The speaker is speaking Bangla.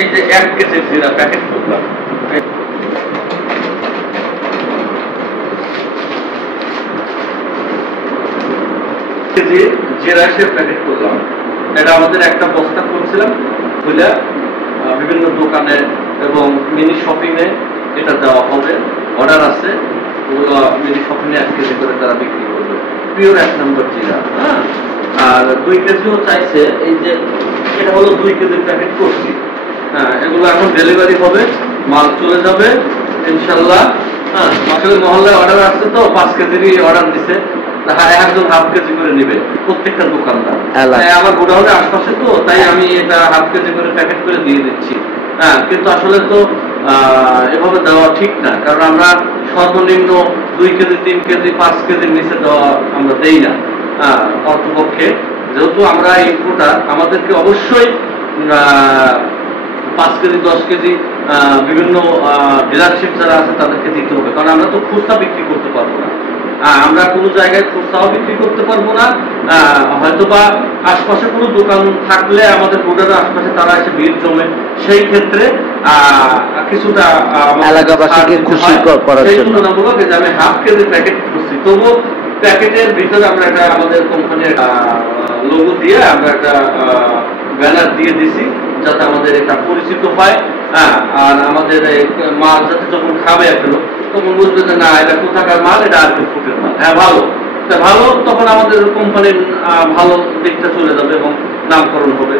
এই যে 1 কেজি জিরা প্যাকেট করলাম, কেজি জিরা সে প্যাকেট করলাম। এটা আমাদের একটা বস্তা করছিলাম বুঝলা, বিভিন্ন দোকানে এবং মিনি শপিংয়ে এটা দেওয়া হবে, অর্ডার আছে। ওগুলো মিনি শপিংয়ে 1 কেজি করে তারা বিক্রি করবে, পিওর 1 নম্বর জিরা। হ্যাঁ, আর 2 কেজিও চাইছে। এই যে এটা হলো 2 কেজির প্যাকেট করছি। হ্যাঁ, এগুলো এখন ডেলিভারি হবে, মাল চলে যাবে ইনশাল্লাহ। হ্যাঁ, আসলে মহল্লায় অর্ডার আসছে তো 5 কেজিরই অর্ডার দিছে। একজন হাফ কেজি করে নিবে প্রত্যেকটা দোকানদার। আমার গোডাউনের আশপাশে তো, তাই আমি এটা হাফ কেজি করে প্যাকেট করে দিয়ে দিচ্ছি। হ্যাঁ, কিন্তু আসলে তো এভাবে দেওয়া ঠিক না, কারণ আমরা সর্বনিম্ন 2 কেজি 3 কেজি 5 কেজির নিচে দেওয়া আমরা দেই না। অন্তপক্ষে যেহেতু আমরা ইম্পোর্টার, আমাদেরকে অবশ্যই 5 কেজি 10 কেজি বিভিন্ন ডিলারশিপ যারা আছে তাদেরকে দিতে হবে, কারণ আমরা তো খুচরা বিক্রি করতে পারবো না। আমরা কোনো জায়গায় খুচরাও বিক্রি করতে পারবো না। হয়তোবা আশপাশে কোনো দোকান থাকলে আমাদের বোর্ডারের আশপাশে তারা এসে ভিড় জমে, সেই ক্ষেত্রে কিছুটা এলাকাবাসীকে খুশি করার জন্য তুলনামূলক যে আমি হাফ কেজি প্যাকেট করছি, তবু প্যাকেটের ভিতরে আমরা একটা আমাদের কোম্পানির লোগো দিয়ে আমরা একটা ব্যানার দিয়ে দিছি, যাতে আমাদের এটা পরিচিত হয়। হ্যাঁ, আর আমাদের মাল যাতে যখন খাবে এখনো, তখন বুঝবে যে না এটা কোথাকার মাল, এটা আর কি ফুটের মাল। হ্যাঁ, ভালো ভালো, তখন আমাদের কোম্পানির ভালো দিকটা চলে যাবে এবং নামকরণ হবে।